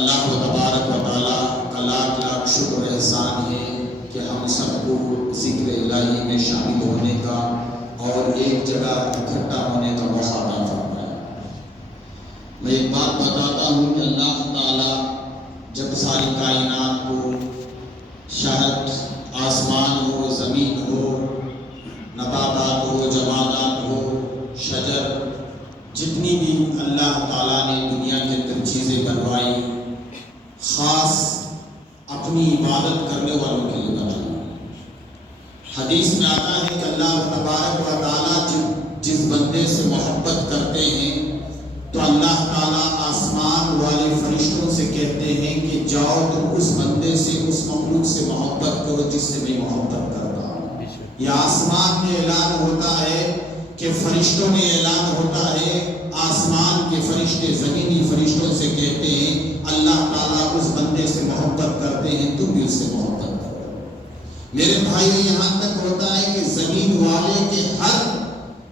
اللہ تبارک و تعالیٰ کا لاکھ لاکھ شکر و احسان ہے کہ ہم سب کو ذکر الہی میں شامل ہونے کا اور ایک جگہ اکٹھا ہونے کا موقع عطا فرمایا۔ میں ایک بات بتاتا ہوں کہ اللہ تعالیٰ جب ساری کائنات کو، شہد، آسمان ہو، زمین ہو، نباتات ہو، جمادات ہو، شجر، جتنی بھی اللہ تعالیٰ نے دنیا کے اندر چیزیں بنوائی، خاص اپنی عبادت کرنے والوں کے لیے بنائی۔ حدیث میں آتا ہے کہ اللہ تبارک و تعالیٰ جس بندے سے محبت کرتے ہیں تو اللہ تعالیٰ آسمان والے فرشتوں سے کہتے ہیں کہ جاؤ تم اس بندے سے، اس مخلوق سے محبت کرو جس سے میں محبت کرتا ہوں۔ یہ آسمان میں اعلان ہوتا ہے کہ فرشتوں میں اعلان ہوتا ہے، آسمان کے فرشتے زمینی فرشتوں سے کہتے ہیں اللہ تعالیٰ اس بندے سے محبت کرتے ہیں، تم بھی اس سے محبت کرو۔ میرے بھائی، یہاں تک ہوتا ہے کہ زمین والے کے ہر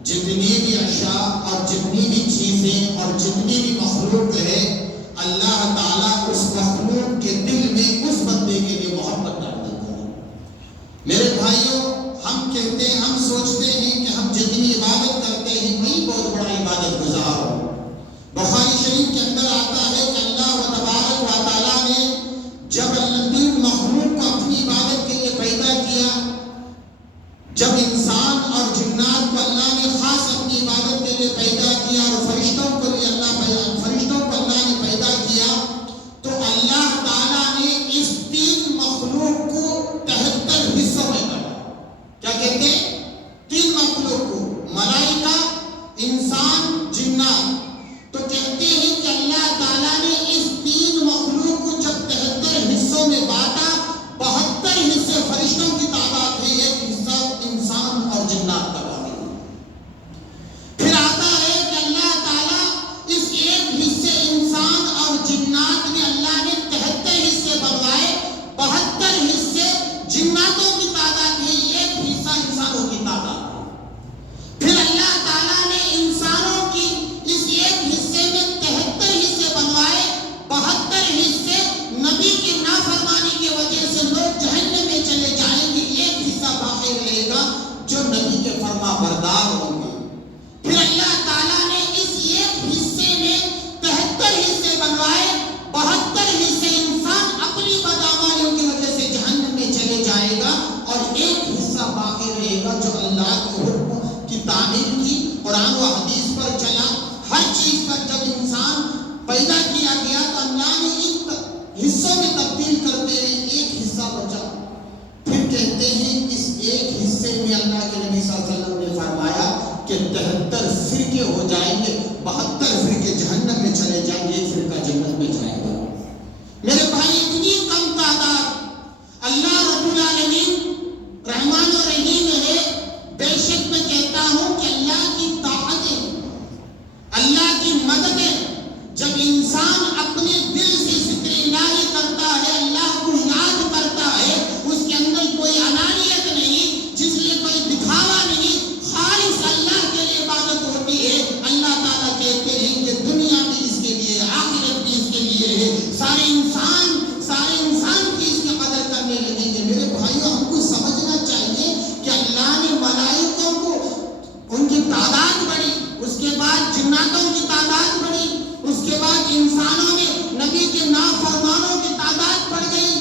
جتنی بھی اشیاء اور جتنی بھی چیزیں اور جتنی بھی مخلوق ہے، اللہ تعالیٰ اس مخلوق کے دل میں اس بندے کے لیے محبت ڈال دیتا ہے۔ میرے بھائیوں، ہم کہتے ہیں، ہم سوچتے ہیں کہ ہم جتنی عبادت کرتے ہیں وہی بہت بڑا عبادت گزار ہو۔ بخاری شریف کے اندر آتا ہے کہ اللہ تبارک و تعالیٰ نے جب تین مخلوق کو اپنی عبادت کے لیے پیدا کیا، جب انسان اور جنات کو اللہ نے خاص اپنی عبادت کے لیے پیدا کیا اور فرشتوں کو اللہ نے پیدا کیا، تو اللہ تعالیٰ نے اس تین مخلوق کو 73 حصوں میں بانٹا۔ کیا کہتے ہیں؟ تین مخلوق کو، ملائکہ، انسان، جنات۔ تو کہتے ہیں کہ اللہ تعالیٰ نے اس تین مخلوق کو جب 73 حصوں میں بانٹا، 72 حصے فرشتوں کی تعداد ہے، ایک حصہ انسان اور جنات کا باقی ہے۔ پھر آتا ہے کہ اللہ تعالیٰ اس ایک حصے انسان اور جنات میں اللہ نے 73 حصے بنوائے، 72 حصے جناتوں کی تعداد ہے، ایک حصہ انسانوں کی تعداد ہے۔ پھر اللہ تعالیٰ نے انسانوں کی اس ایک حصے میں 73 حصے بنوائے، 72 حصے نبی کی نافرمانی کی وجہ سے لوگ جہنم میں چلے جائیں گے، ایک حصہ باقی رہے گا جو نبی کے فرما بردار ہوں گے۔ پھر اللہ تعالیٰ نے اس ایک حصے میں 73 حصے بنوائے، 72 حصے انسان اپنی بدعمالیوں کی وجہ سے جہنم میں چلے جائے گا، اور ایک حصہ باقی رہے گا جو اللہ کے حکم کی تعمیل کی، قرآن و حدیث پر چلا۔ ہر چیز پر جب انسان پیدا کیا گیا تو اللہ نے ان حصوں میں تبدیل کرتے ہوئے ایک حصہ بچا۔ پھر کہتے ہیں اس ایک حصے میں اللہ کے نبی صلی اللہ علیہ وسلم نے فرمایا کہ 73 فرقے ہو جائیں گے، 72 فرقے جہنم میں چلے جائیں گے، ایک فرقہ جنت میں جائے گا۔ میرے بھائی، اتنی کم تعداد، اللہ رب العالمین رحمان و رحیم ہے۔ بے شک میں کہتا ہوں کہ اللہ کی طاقتیں، اللہ کی مددیں، جب انسان اپنے دل سے ذکر الہی کرتا ہے، اللہ کو یاد کرتا ہے، اس کے اندر کوئی انانیت نہیں، جس لیے کوئی دکھاوا نہیں، خالص اللہ کے لیے عبادت ہوتی ہے۔ اللہ تعالیٰ کہتے ہیں کہ دنیا بھی اس کے لیے، آخرت بھی اس کے لیے ہے، سارے انسان کی اس کی قدر کرنے لگیں گے۔ میرے بھائیوں، ہم کو سمجھنا چاہیے کہ اللہ نے ملائکوں کو ان کی تعداد بڑھی، اس کے بعد جناتوں کی تعداد بڑھی، اس کے بعد انسانوں میں نبی کے نافرمانوں کی تعداد بڑھ گئی۔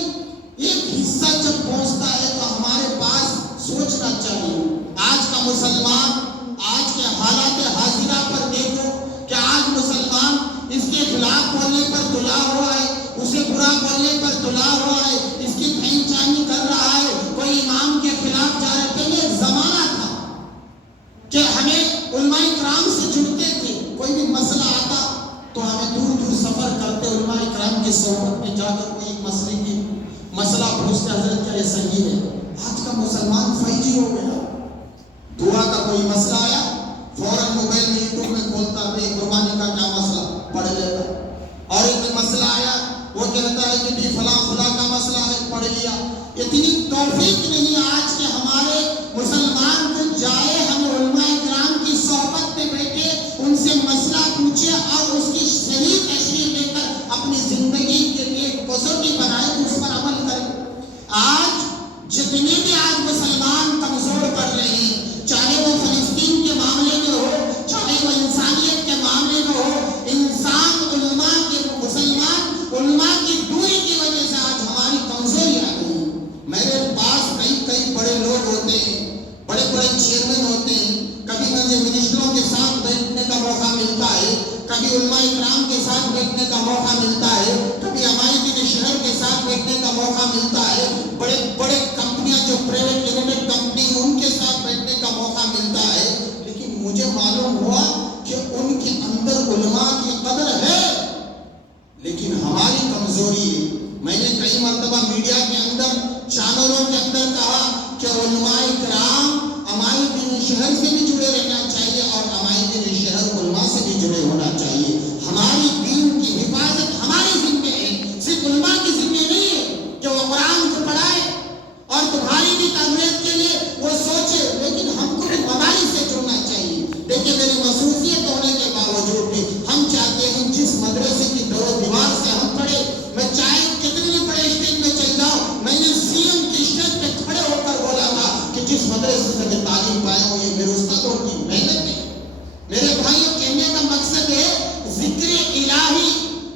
ایک حصہ جب پہنچتا ہے تو ہمارے پاس سوچنا چاہیے۔ آج کا مسلمان، آج کے حالات حاضرہ پر دیکھو کہ آج مسلمان اس کے خلاف بولنے پر تلا ہوا ہے، اسے برا بولنے پر تلا ہوا ہے، اس کی کھین چانی کر رہا ہے، کوئی امام کے خلاف جا رہا ہے۔ پہلے ایک زمانہ تھا کہ ہمیں علماء کرام سے جڑتے تھے، کوئی بھی مسئلہ آتا تو ہمیں دور دور سفر کرتے، علماء کرام کی صحبت میں جا کر کوئی مسئلہ پوچھتے، حضرت کیا یہ صحیح ہے؟ آج کا مسلمان فیضی ہو گیا، دعا کا کوئی مسئلہ آیا فوراً موبائل میں یوٹیوب میں کھولتا ہے، قربانی کا کیا مسئلہ پڑھ لیتا، اور ایک مسئلہ آیا وہ کہتا ہے کہ فلاں کا مسئلہ ہے، پڑھ لیا۔ اتنی توفیق نہیں آج کے ہمارے مسلمان کو جائے، ہم علماء کرام کی صحبت میں بیٹھے، ان سے مسئلہ پوچھے اور اس کی صحیح تشریح دے کر اپنی زندگی کے کے ساتھ بیٹھنے کا موقع ملتا ہے، کبھی ہمارے دن شہر کے ساتھ بیٹھنے کا موقع ملتا ہے، بڑے بڑے کمپنیاں جو پرائیویٹ لمیٹڈ کمپنی ان کے ساتھ بیٹھنے کا موقع ملتا ہے، لیکن مجھے معلوم ہوا کہ ان کے اندر علماء کی قدر ہے، لیکن ہماری کمزوری ہے۔ میں نے کئی مرتبہ میڈیا کے اندر، چینلوں کے اندر کہا کہ علماء کرام ہمارے دین شہر سے بھی جڑے رہنا چاہیے اور ہمارے دین شہر علماء سے بھی جڑے ہونا چاہیے۔ ہماری دین کی حفاظت ہماری ذمہ ہے، صرف علماء کی ذمہ نہیں ہے کہ وہ قرآن کو پڑھائے اور تمہاری بھی تربیت کے لیے وہ سوچے، لیکن ہم کو بھی مدارس سے جڑنا چاہیے۔ دیکھیں میری مصروفیت ہونے کے باوجود بھی ہم چاہتے ہیں جس مدرسے کی دور و دیوار سے ہم پڑھے، میں چاہے کتنے بھی بڑے اسٹیج میں چل جاؤں، میں نے سی ایم کی اسٹیج پہ کھڑے ہو کر بولا تھا کہ جس مدرسے سے میں تعلیم پایا ہوں یہ میرے استادوں کی محنت ہے۔ میرے بھائیوں، کہنے کا مقصد ہے ذکر الہی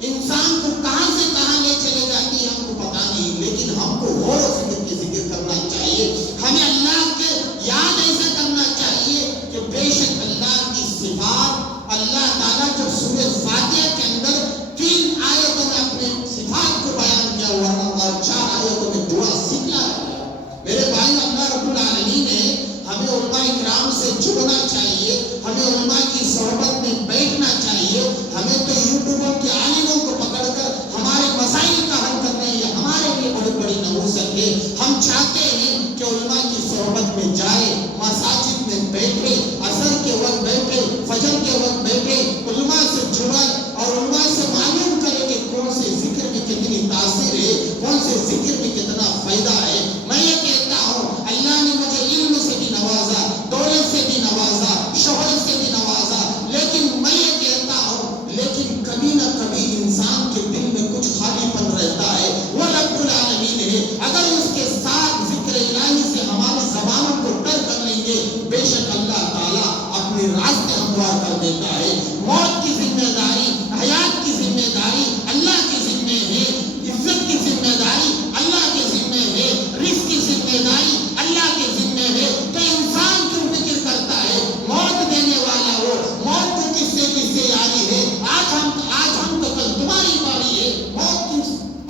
انسان کو کہاں سے کہاں لے چلے جاتی ہے ہم کو پتا نہیں، لیکن ہم کو غور و فکر کی ذکر کرنا چاہیے۔ ہمیں اللہ کے یاد ایسا کرنا چاہیے کہ بے شک اللہ کی صفات، اللہ تعالیٰ جب سورہ فاتحہ کے اندر 3 آیتوں میں اپنے صفات کو بیان کیا ہوا اور 4 آیتوں میں دعا سکھلا ہے۔ میرے بھائی، اللہ رب العالمین نے ہمیں علماء کرام سے جڑنا چاہیے، ہمیں علماء کی صحبت میں بیٹھنا چاہیے۔ ہمیں تو یوٹیوبوں کے عالموں کو پکڑ کر ہمارے مسائل کا حل کرنا ہے، یہ ہمارے لیے بہت بڑی نحوست ہے۔ ہم چاہتے ہیں کہ علماء کی صحبت میں جائے، مساجد میں بیٹھے، عصر کے وقت بیٹھے، فجر کے وقت بیٹھے، علماء سے جڑے اور علماء سے معلوم کرے کہ کون سے ذکر میں کتنی تاثیر ہے، کون سے ذکر میں کتنا فائدہ ہے۔ میں یہ کہتا ہوں اللہ نے مجھے علم سے بھی نوازا، دولت سے بھی نوازا، شہرت سے بھی نوازا، لیکن میں یہ کہتا ہوں لیکن کبھی نہ کبھی انسان کے دل میں کچھ خالی پن رہتا ہے، وہ رب العالمین ہے۔ اگر اس کے ساتھ ذکر الہی سے ہماری زبانوں کو ٹر کر لیں گے، بے شک اللہ تعالیٰ اپنے راستے ہموار کر دیتا ہے۔ موت کی ذمہ داری، حیات کی ذمہ داری اللہ کی ذمہ ہے، عزت کی ذمہ داری اللہ کے ذمہ ہے، رزق کی ذمہ داری اللہ کے ذمہ ہے۔ تو انسان کیوں فکر کرتا ہے؟ موت دینے والا وہ، موت کو کس سے یاری ہے؟ آج ہم تو کل تمہاری باری ہے، موت کی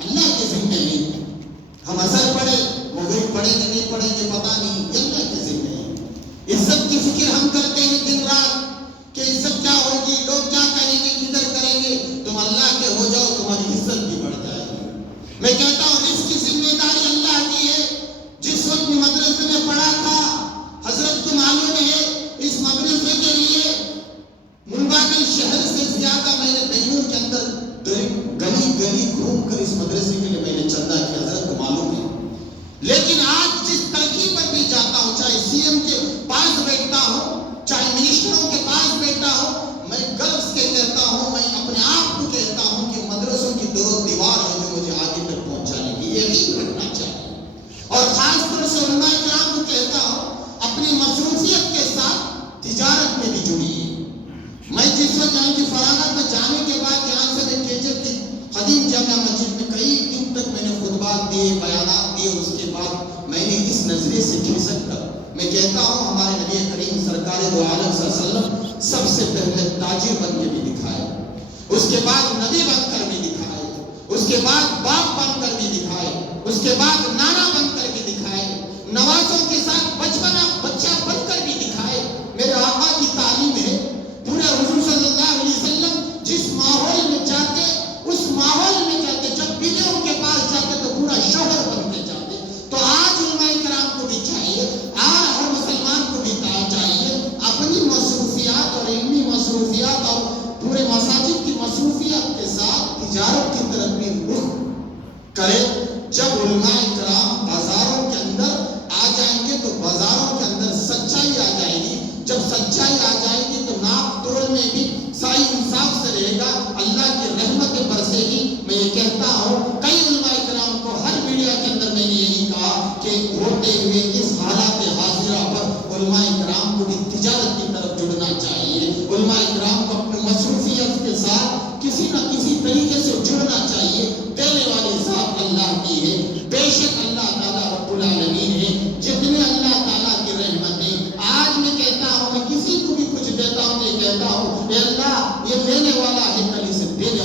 اللہ کے ذمہ ہے۔ ہم اثر پڑھے، مغرب پڑھیں گے نہیں پڑھیں گے پتہ نہیں، یہ اللہ کے ذمہ ہے۔ عزت کی فکر ہم کرتے ہیں دن رات کہ عزت کیا ہوگی، لوگ کیا کہیں گے، کدھر کریں گے۔ تم اللہ کے ہو جاؤ، تمہاری عزت بھی بڑھ جائے گی۔ میں کہتا ہوں رزق کی ذمہ داری اللہ کی ہے۔ جس وقت مدرسے میں پڑھا تھا، حضرت کو معلوم ہے اس مدرسے کے لیے ملباگل شہر سے زیادہ میں نے بنگلور کے اندر گلی گلی گھوم کر اس مدرسے کے لیے میں نے چندہ کیا، حضرت کو معلوم ہے۔ لیکن آج جس ترقی پر بھی جاتا ہوں، چاہے سی ایم کے پاس بیٹھتا ہوں، چاہے منسٹروں کے پاس بیٹھتا ہوں، میں گرو سے کہتا ہوں، میں اپنے آپ کو کہتا ہوں کہ مدرسوں کی دور و دیوار ہے جو مجھے آگے تک پہنچانے کی، یقین رکھنا چاہیے۔ اور خاص طور سے علماء کرام کو کہتا ہوں اپنی مصروفیت کے ساتھ تجارت میں بھی جڑیے۔ میں جس وقت یہاں کی فراغت میں جانے کے بعد یہاں سے میں کیجر کی قدیم جامع مسجد میں کئی دن تک میں نے خطبات دیے، بیانات دیے، اس کے بعد میں نے اس نظریے سے کھسک کر میں کہتا ہوں ہمارے نبی کریم سرکار دو عالم صلی اللہ علیہ وسلم سب سے پہلے تاجر بن کے بھی دکھائے، اس کے بعد نبی بن کر بھی دکھائے، اس کے بعد باپ بن کر بھی دکھائے، اس کے بعد نانا بن کر بھی دکھائے، نوازوں کے ساتھ بچہ بن کر بھی دکھائے۔ میرے آقا کی تعلیم ہے، پورے حضور صلی اللہ علیہ وسلم جس ماحول میں جاتے، اس ماحول میں جاتے، جب بیویوں کے پاس جاتے تو پورا شوہر بن کے جاتے۔ تو آج علماء کرام کو بھی چاہیے، آج ہر مسلمان کو بھی چاہیے اپنی مصروفیات اور علمی مصروفیات اور پورے مساجد کی مصروفیات کے ساتھ تجارت کی طرف بھی رخ کرے۔ جب علماء کرام بازاروں کے اندر آ جائیں گے تو بازاروں کے اندر سچائی آ جائے گی، جب سچائی آ جائے گی تو ناپ توڑ میں بھی صحیح انصاف سے رہے گا، اللہ کی رحمت برسے گی۔ میں یہ کہتا ہوں کئی علماء کرام کو ہر میڈیا کے اندر میں نے یہی کہا کہ ہوتے ہوئے اس حالات حاضرہ پر علماء کرام کو بھی تجارت کی طرف جڑنا چاہیے، علماء کرام کو اپنے مصروفیت کے ساتھ کسی نہ کسی طریقے سے جڑنا چاہیے۔ دینے والی ذات اللہ کی ہے، بے شک اللہ تعالیٰ رب العالمین ہے۔ جتنے اللہ تعالیٰ کی رحمت ہے، آج میں کہتا ہوں میں کسی کو بھی کچھ دیتا ہوں، یہ کہتا ہوں اے اللہ یہ لینے والا ہے، کل اسے دینے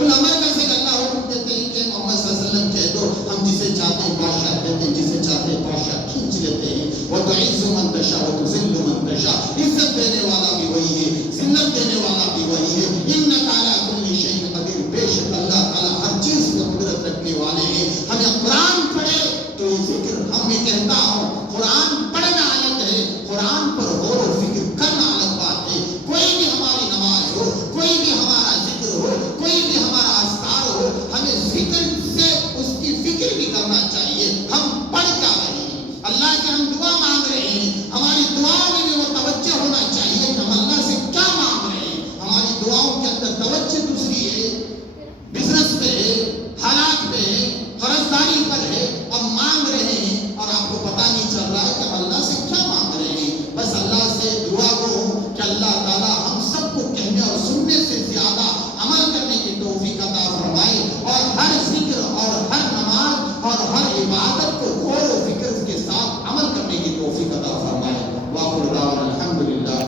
علماء کیسے اللہ حکم دیتے ہیں کہ محمد صلی اللہ علیہ وسلم کہہ دو ہم جسے چاہتے ہیں بادشاہ دیتے ہیں، جسے چاہتے ہیں بادشاہ کھینچ لیتے ہیں. وَتُعِزُّ مَن تَشَاءُ وَتُذِلُّ مَن تَشَاءُ، عزت دینے والا بھی وہی ہے، ذلت دینے والا بھی وہی ہے. إِنَّكَ عَلَىٰ كُلِّ شَيْءٍ قَدِيرٌ، بے شک اللہ تعالیٰ ہر چیز پر قدرت رکھنے والے ہیں. ہمیں قرآن پڑھے تو یہ ذکر، ہم میں کہتا ہوں قرآن پڑھنا الگ ہے، قرآن پر غور و فکر کرنا الگ بات ہے. کوئی بھی ہماری نماز ہو، کوئی بھی ہمارا ذکر ہو، کوئی بھی ہمارا اذکار ہو، ہمیں ذکر سے اس کی فکر بھی کرنا چاہیے. ہم پڑھ کیا رہے ہیں، اللہ سے ہم دعا مانگ رہے ہیں، ہماری دعاؤں میں بھی وہ توجہ ہونا چاہیے کہ ہم اللہ سے کیا مانگ رہے ہیں. ہماری دعاؤں کے اندر توجہ دوسری ہے، بزنس پہ ہے، حالات پہ ہے، قرضداری پر ہے. اب مانگ رہے ہیں اور آپ کو پتہ نہیں چل رہا ہے کہ ہم اللہ سے کیا مانگ رہے ہیں. بس اللہ سے دعا کو کہ اللہ تعالیٰ